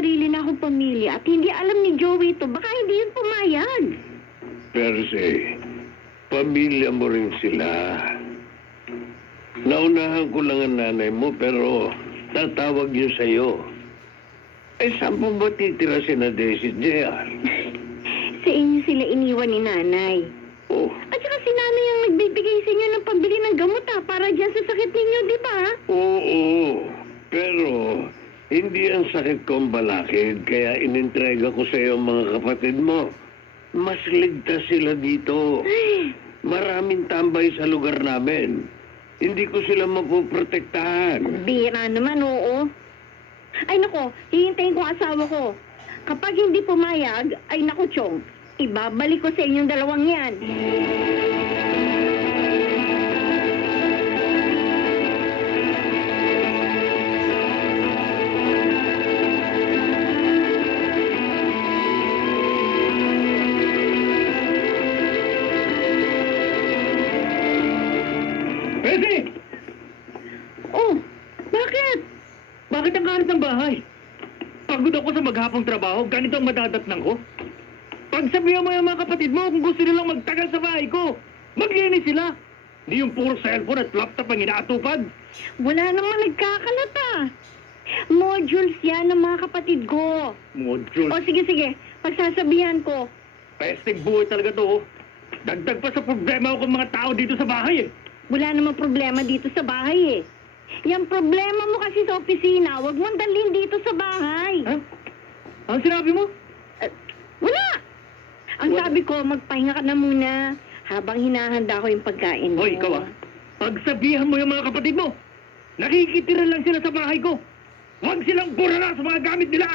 sarili na akong pamilya at hindi alam ni Joey ito, baka hindi yun pumayag. Percy, pamilya mo rin sila. Naunahan ko lang ang nanay mo, pero tatawag yun sa'yo. Eh, saan po ba titira si na Daisy JR? Sa inyo sila iniwan ni nanay. Oh, At saka si nanay ang nagbibigay sa inyo ng pambili ng gamot para dyan sa sakit ninyo, di ba? oo. Pero, hindi ang sakit ko ang balakid, kaya inintrega ko sa'yo ang mga kapatid mo. Mas ligtas sila dito. Ay, Maraming tambay sa lugar namin. Hindi ko sila mapoprotektahan. bira naman, oo. Ay nako, hihintayin ko ang asawa ko. Kapag hindi pumayag, ay nako, Chong, ibabalik ko sa inyong dalawang yan. Pwede! Oh, bakit? Bakit ang karat ng bahay? Pagod ako sa maghapong trabaho, ganito ang madadatnang ko. Pagsabihan mo yung mga kapatid mo kung gusto nilang magtagal sa bahay ko, maglinis sila. Hindi yung puro cellphone at laptop ang inaatupag. Wala namang nagkakalata. Modules yan ng mga kapatid ko. Module. O sige, pagsasabihan ko. Pestig buhay talaga to. Dagdag pa sa problema ko ng mga tao dito sa bahay eh. Wala namang problema dito sa bahay eh. Yung problema mo kasi sa opisina, huwag mong dalhin dito sa bahay. Ha? Ang sinabi mo? Wala! Ang sabi ko, magpahinga ka na muna habang hinahanda ko yung pagkain mo. Hoy, ikaw ah. Pagsabihan mo yung mga kapatid mo. Nakikitira lang sila sa bahay ko. Huwag silang burala sa mga gamit nila.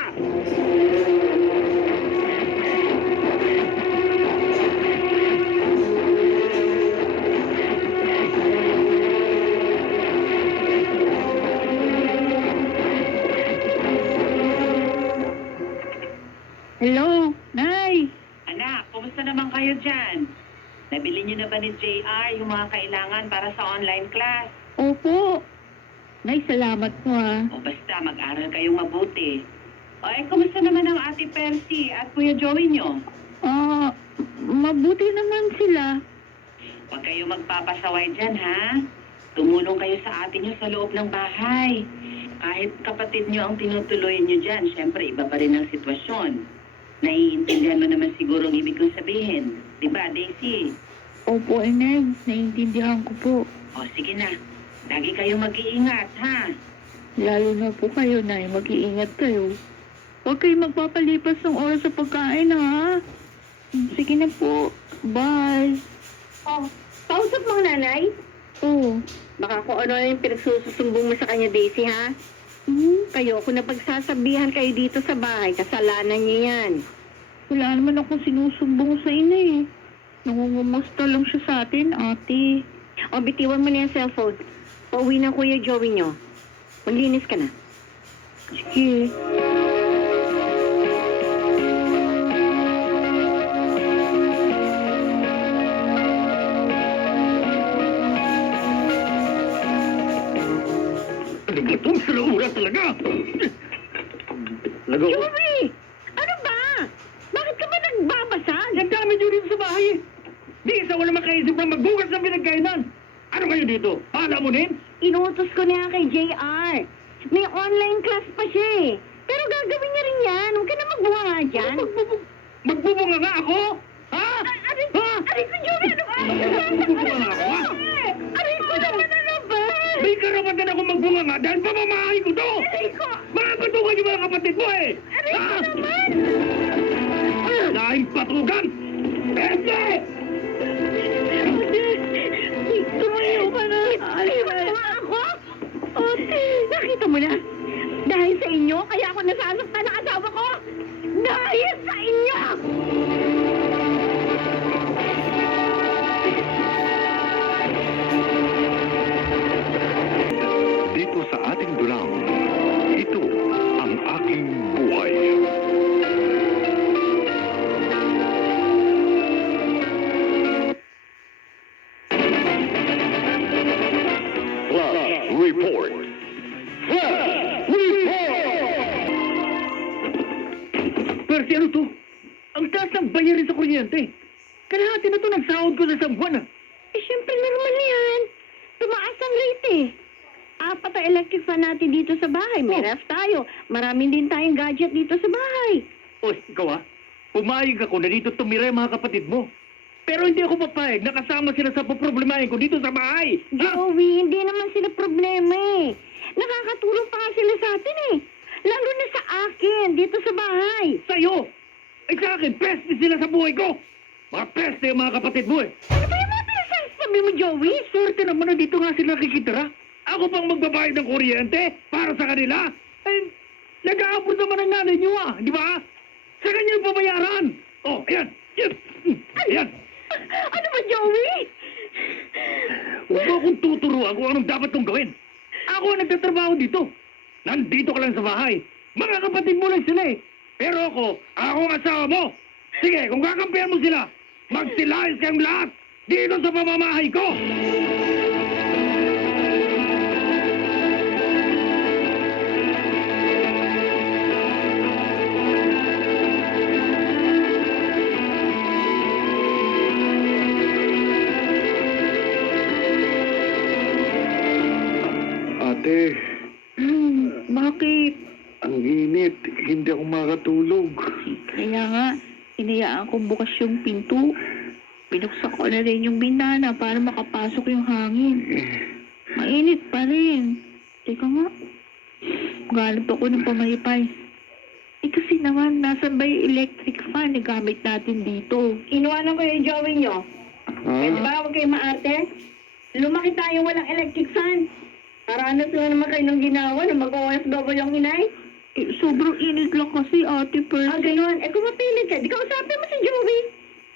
Hello, Nay! Anak, kumusta naman kayo dyan? Nabili niyo na ba ni JR yung mga kailangan para sa online class? Opo. Nay, salamat po O basta, mag-aral kayong mabuti. O kumusta naman ang Ate Percy at Kuya Joey niyo? Mabuti naman sila. Huwag kayo magpapasaway dyan, ha? Tumulong kayo sa ate niyo sa loob ng bahay. Kahit kapatid niyo ang tinutuloy niyo dyan, syempre iba pa rin ang sitwasyon. Naiintindihan mo naman siguro ang ibig kong sabihin. Di ba, Daisy? Opo, Inay. Naiintindihan ko po. O sige na, lagi kayong mag-iingat, ha? Lalo na po kayo, Nay. Mag-iingat kayo. Huwag kayong magpapalipas ng oras sa pagkain, ha? Sige na po. Bye. Oh, kausap mo, Nanay? Oo. Baka kung ano yung pinagsususumbong mo sa kanya, Daisy, ha? Kayo, kung napagsasabihan kayo dito sa bahay, kasalanan niyo yan. Wala naman akong sinusumbong sa ina eh. Nangungumusta lang siya sa atin, ate. O, bitiwan mo na yung cellphone. Pauwi na Kuya Joey niyo. Maglinis ka na. Sige. Ano ba itong salaura talaga? Lago. Joey! Ano ba? Bakit ka ba nagbabasag? Ang dami nyo dito sa bahay eh. Di isa wala makaisip na magbukas ng pinagkainan. Ano kayo dito? Palamunin? Inutos ko na yan kay JR. May online class pa siya eh. Pero gagawin niya rin yan. Huwag ka na magbunga dyan. Magbubunga nga ako? Ha? Aray ko, Joey! Ano ba? Magbubunga nga ako, ha? Aray ko naman, ano ba? May karapatan ako magbunga nga dahil pamamahay ko to! Aray ko! Mga patukan yung mga kapatid mo eh! Aray ko naman! Lahing patukan! Pwede! Tumayo ka na. Iwan mo nga ako. Ote, nakita mo na. Dahil sa inyo, kaya ako nasasaktan ng asawa ko. Dahil sa inyo! Dito sa ating dulang, ito ang aking buhay. Flash Report. Flash Report! Percy, ano to? Ang taas ng bayarin sa kuryente. Kalahati na to nagsahod ko sa isang buwan, ah. Eh, syempre normal yan. Tumaas ang rate eh. Apat ang electric fan natin dito sa bahay. May ref tayo. Maraming din tayong gadget dito sa bahay. O, ikaw, ah. Pumayag ako na dito tumira yung mga kapatid mo. Pero hindi ako papayag na kasama sila sa poproblemahin ko dito sa bahay. Ah! Joey, hindi naman sila problema eh. Nakakatulong pa nga sila sa atin eh. Lalo na sa akin, dito sa bahay. Sa'yo! Ay sa akin, peste sila sa buhay ko! Mga peste yung mga kapatid mo eh! Ano ba yung mga pinagsasabi mo, Joey? Swerte naman na dito nga sila nakikitira. Ako pang magbabayad ng kuryente para sa kanila. Ay, nag-aabot naman ang nanay niyo ah, di ba? Sa kanya yung babayaran. Oh, ayan. Yes. Ayan. Ano ba, Joey? Huwag mo akong tuturuan kung anong dapat kong gawin. Ako ang nagtatrabaho dito. Nandito ka lang sa bahay. Mga kapatid mo lang sila eh. Pero ako ang asawa mo. Sige, kung kakampihan mo sila, magsilayas kayong lahat dito sa pamamahay ko. Ate, Bakit? ang init. Hindi ako makatulog. Kaya nga, inayaan ko bukas yung pinto. Binuksan ko na rin yung bintana para makapasok yung hangin. Mainit pa rin. Teka nga, galap ako ng pamaypay. Eh kasi naman, nasan ba yung electric fan na gamit natin dito? Inuwanan ko yung Joey nyo. Pwede ba huwag kayo maarte? Lumaki tayo walang electric fan. Paranas na naman kayo ng ginawa na mag-OFW ang inay. Eh, sobrang init lang kasi, Ate Percy. Ah, ganun. Eh kung mapilit ka, di ka usapin mo si Joey.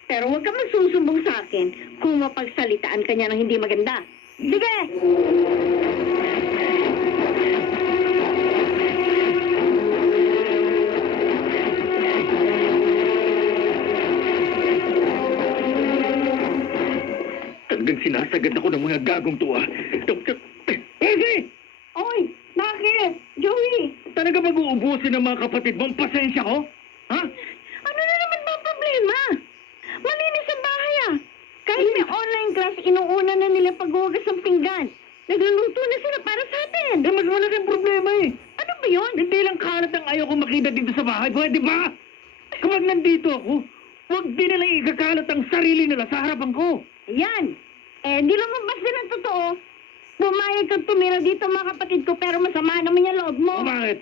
Pero huwag ka magsusumbong sa akin kung mapagsalitaan ka niya ng hindi maganda. Sige! Talagang sinasagad ako ng mga gagong to ah. Percy! Oy, bakit? Joey! Talaga mag-uubusin ng mga kapatid mo ang pasensya ko? Ha? Ano na naman ba ang problema? Malinis ang bahay ah. Kahit may online class, inuuna na nila paghugas ng pinggan. Nagluluto na sila para sa atin. Eh, mas malaki ang problema eh. Ano ba yun? Hindi lang kalat ang ayaw ko makita dito sa bahay. Pwede ba? Kapag nandito ako, huwag din nilang ikakalat ang sarili nila sa harapan ko. Yan. Eh, di lumabas din ang totoo. Pumayag kang tumira dito mga kapatid ko pero masama naman yung loob mo. O bakit?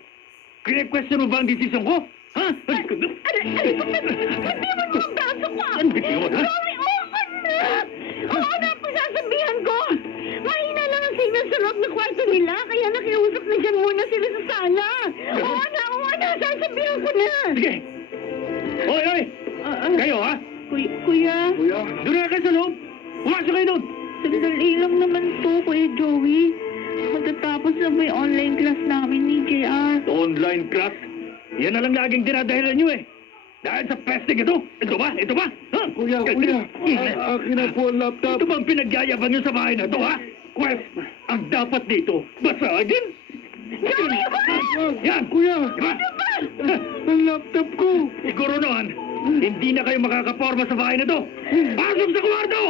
Kine-question mo ba ang desisyon ko? Ha? Hindi mo ang braso ko. Ano bitiwan, ha? Sorry, oo na. Oo na, pagsasabihan ko. Mahina lang ang signal sa loob ng kwarto nila kaya nakiusap na dyan muna sila sa sala. Oo na, sasabihan ko na. Sige. Hoy, hoy! Kayo, ha? Kuya, Kuya, Doon na kayo sa loob. Pumasok kayo doon. sandali lang naman to, Kuya Joey. Matatapos na ba yung online class namin ni JR? Online class? Yan na lang laging dinadahilan nyo eh. Dahil sa pesting ito. Ito ba? Ito ba? Ha? kuya, akin na po ang laptop. Ito bang pinagyayabang nyo sa bahay na ito, ha? Quest, ang dapat dito, basagin. Yan! Kuya, Diba? ang laptop ko. Siguro noon, hindi na kayo makakaporma sa bahay na to. Pasok sa kwarto!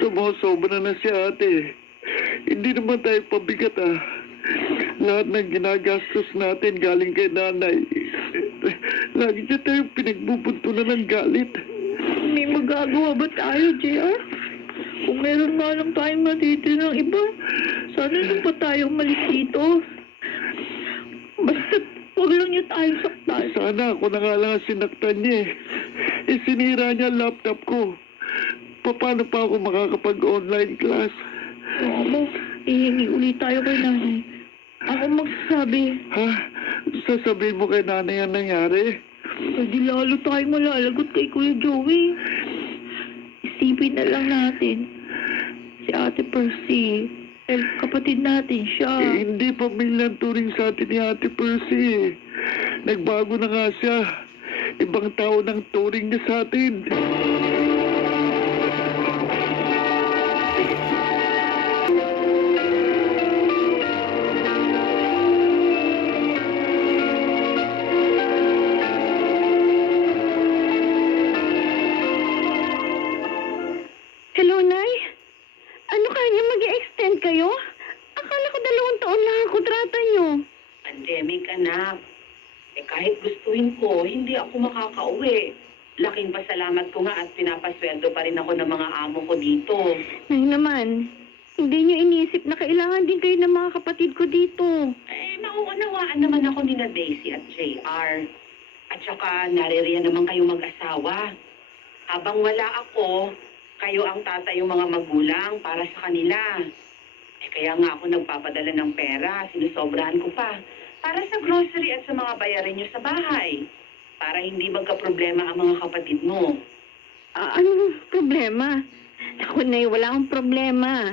Sumusobra na si ate. Hindi naman tayo pabigat ah. Lahat ng ginagastos natin galing kay nanay. Lagi niya tayo pinagbubuntunan ng galit. May magagawa ba tayo, JR? Kung meron nga lang tayong matitira ng iba, sana nung pa tayo umalis dito. Basta huwag lang niyo tayong saktan. Sana ako na nga lang ang sinaktan niya eh. Isinira niya ang laptop ko. Paano pa ako makakapag-online class? Mo, ihingi ulit tayo kay nanay. Ako magsasabi, Ha? Sasabihin mo kay nanay ang nangyari? hindi lalo tayong malalagot kay Kuya Joey. Isipin na lang natin. Si Ate Percy, kapatid natin siya. Hindi pamilyang turing sa atin ni Ate Percy. Nagbago na nga siya. Ibang tao ng turing niya sa atin. Hello, Nay? Ano kanya mag-extend kayo? Akala ko 2 taon lang ang kontrata niyo. Pandemic, anak. Kahit gustuhin ko, hindi ako makakauwi. Laking pasalamat ko nga at pinapasweldo pa rin ako ng mga amo ko dito. Nay naman, hindi niyo inisip na kailangan din kayo ng mga kapatid ko dito. Nauunawaan naman ako ni na Daisy at JR. At saka naririyan naman kayo mag-asawa. Habang wala ako, kayo ang tatay yung mga magulang para sa kanila. Kaya nga ako nagpapadala ng pera, sinusobrahan ko pa. Para sa grocery at sa mga bayarin nyo sa bahay. Para hindi magka-problema ang mga kapatid mo. Anong problema? Ako, Nay, wala akong problema.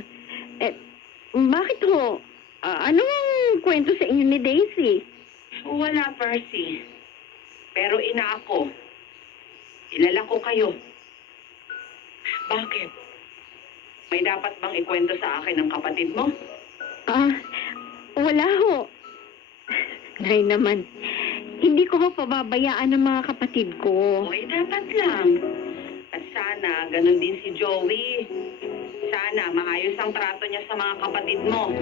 Bakit ho? Ano ang kwento sa inyo ni Daisy? Wala, Percy. Pero ina ako. Kilala ko kayo. Bakit? May dapat bang ikwento sa akin ng kapatid mo? Wala ho. Nay naman, hindi ko ho pababayaan ng mga kapatid ko. Dapat lang. At sana, ganun din si Joey. Sana, maayos ang trato niya sa mga kapatid mo.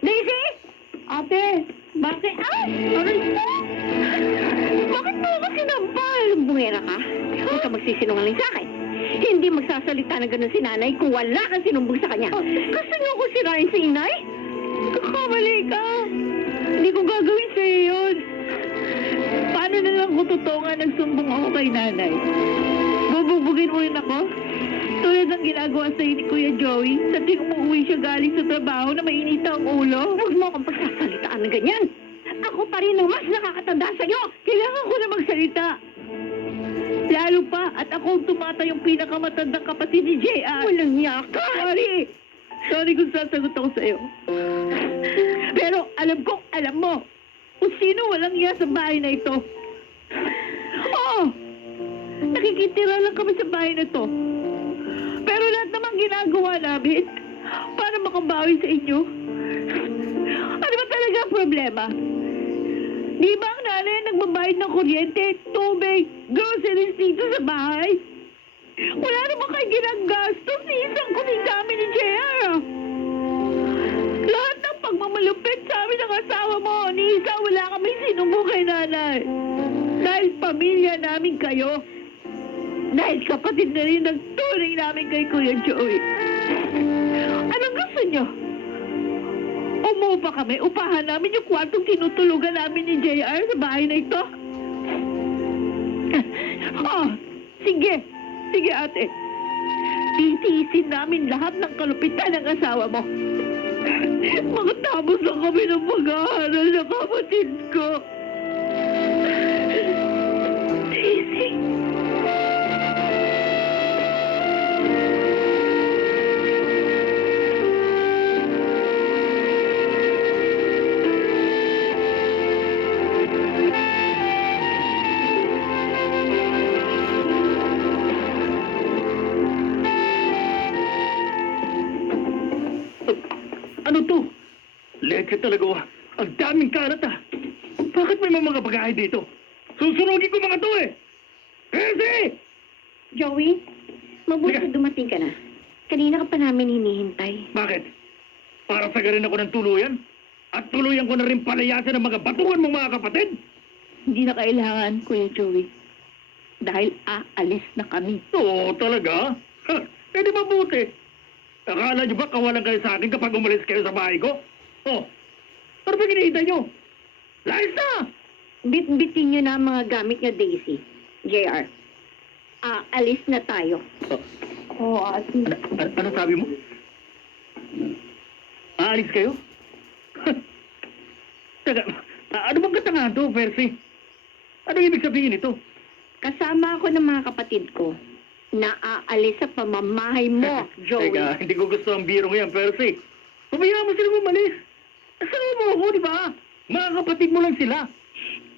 Daisy! Ate! Bakit? Aray ko! Bakit mo ako sinampal? Bungera ka? Huwag ka magsisinungaling sa akin. Hindi magsasalita na ganun si nanay kung wala kang sinumbong sa kanya. Gusto niyo ko sirain si inay? Kakamali ka. Hindi ko gagawin sa'yo yun. Paano na lang ko totoo nga nagsumbong ako kay nanay? Bububugin mo rin ako? Tulad ng ginagawa sa'yo ni Kuya Joey sa tuwing umuwi siya galing sa trabaho na mainit ang ulo? Huwag mo akong pagsasalitaan ng ganyan. Ako pa rin ang mas nakakatanda sa'yo. Kailangan ko na magsalita. Lalo pa at ako ang tumata yung pinakamatandang kapatid ni JR. Walang niya ka. Sorry! Sorry kung sasagot ako sa'yo. Pero alam kong alam mo kung sino walang iya sa bahay na ito. Oo! Nakikitira lang kami sa bahay na ito. Pero lahat naman ginagawa namin para makabawi sa inyo. Ano ba talaga ang problema? Di ba ang nanay nagbabayad ng kuryente, tubig, groceries dito sa bahay? Wala naman kayo ginagastos sa isang kuning namin ni JR. Lahat ng pagmamalupit sa amin ng asawa mo, ni isa wala kami sinumbong kay nanay. Dahil pamilya namin kayo. Dahil kapatid na rin ang tunay namin kay Kuya Joey. Anong gusto nyo? Umupa kami, upahan namin yung kwartong tinutulugan namin ni JR sa bahay na ito. Sige. Sige, ate. Titiisin namin lahat ng kalupitan ng asawa mo. Makatapos na kami ng pag-aaral ng kapatid ko. Daisy. Ano to? Leche talaga, oh. Ang daming kalat, ah. Bakit may mga pagkain dito? Susunugin ko mga to, eh. Percy! Joey, mabuti Sige. dumating ka na. Kanina ka pa namin hinihintay. Bakit? Para sagarin ako ng tuluyan? At tuluyan ko na rin palayasin ang mga batukan mong mga kapatid? Hindi na kailangan, Kuya Joey. Dahil aalis na kami. Oo, talaga? Ha, eh di mabuti. Akala niyo ba kawalan kayo sa akin kapag umalis kayo sa bahay ko? Oh, ano ba kinihintay niyo? Layas na! Bit-bitin nyo na ang mga gamit nyo, Daisy. JR. Alis na tayo. Oo, ate. Ano sabi mo? Aalis kayo? Teka, Ano bang katangahan to, Percy? Ano ibig sabihin ito? Kasama ako ng mga kapatid ko. Naaalis sa pamamahay mo, Joey. Teka, hindi ko gusto ang biro yan, Percy. Pabayaan mo sila umalis. Asawa mo ako, di ba? Mga kapatid mo lang sila.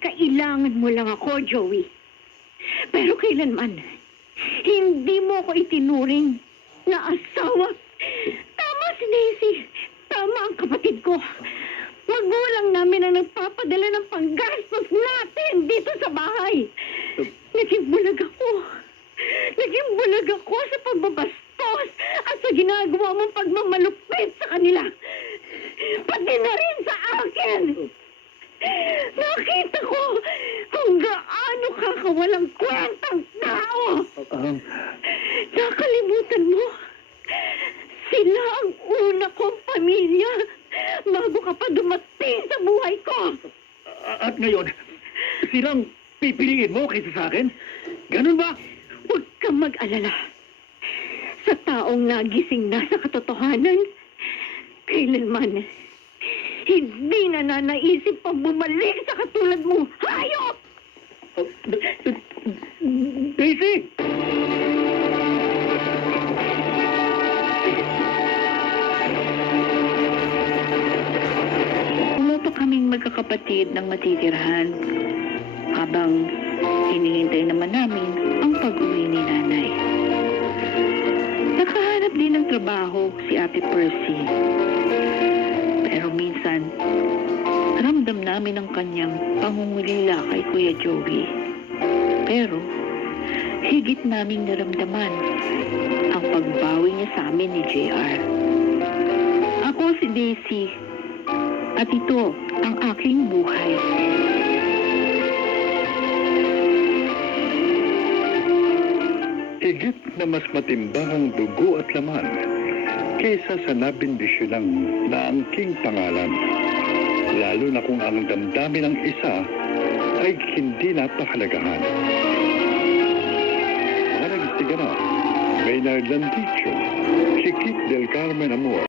Kailangan mo lang ako, Joey. Pero kailanman, hindi mo ako itinuring na asawa. Tama si Nancy. Tama ang kapatid ko. Magulang namin ang nagpapadala ng panggastos natin dito sa bahay. Naging bulag ako. Naging bulag ako sa pagbabastos at sa ginagawa mong pagmamalupit sa kanila. Pati na rin sa akin. Nakita ko kung gaano ka kawalang kwentang tao. Nakalimutan mo. Sila ang una kong pamilya bago ka pa dumating sa buhay ko. At ngayon, silang pipiliin mo kaysa sa akin? Ganun ba? Huwag kang mag-alala. Sa taong nagising na sa katotohanan, kailanman, hindi na nanaisip pang bumalik sa katulad mo. Hayop! Daisy! Umupo kaming magkakapatid ng matitirhan habang hinihintay naman namin ang pag-uwi ni nanay. Nakahanap din ng trabaho si Ate Percy. Pero minsan, ramdam namin ang kanyang pangungulila kay Kuya Joey. Pero, higit naming naramdaman ang pagbawi niya sa amin ni JR. Ako si Daisy, at ito ang aking buhay. Higit na mas matimbang ang dugo at laman kaysa sa nabindisyon ng naangking pangalan. Lalo na kung ang damdamin ng isa ay hindi napakalagahan. Mga nagsiga na, Maynard Landicho, si Kit del Carmen Amor.